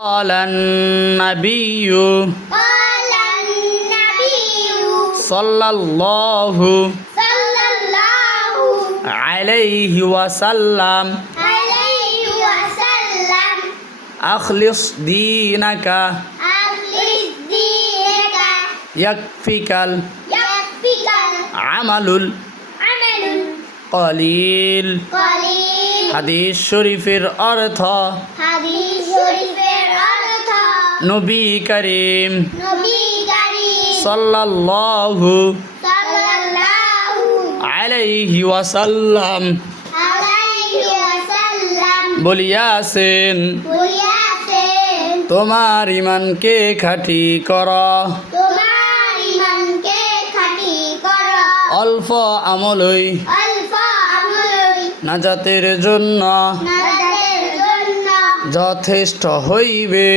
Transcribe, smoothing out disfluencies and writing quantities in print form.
قال النبي صلى الله عليه وسلم أخلص دينك يكفيك العمل القليل হাদিস শরীফের অর্থ নবী করিম সাল্লাল্লাহু আলাইহি ওয়াসাল্লাম বলিয়াছেন তোমার ঈমানকে খাঁটি কর, অল্প আমলই নাজাতের জন্য যথেষ্ট হইবে।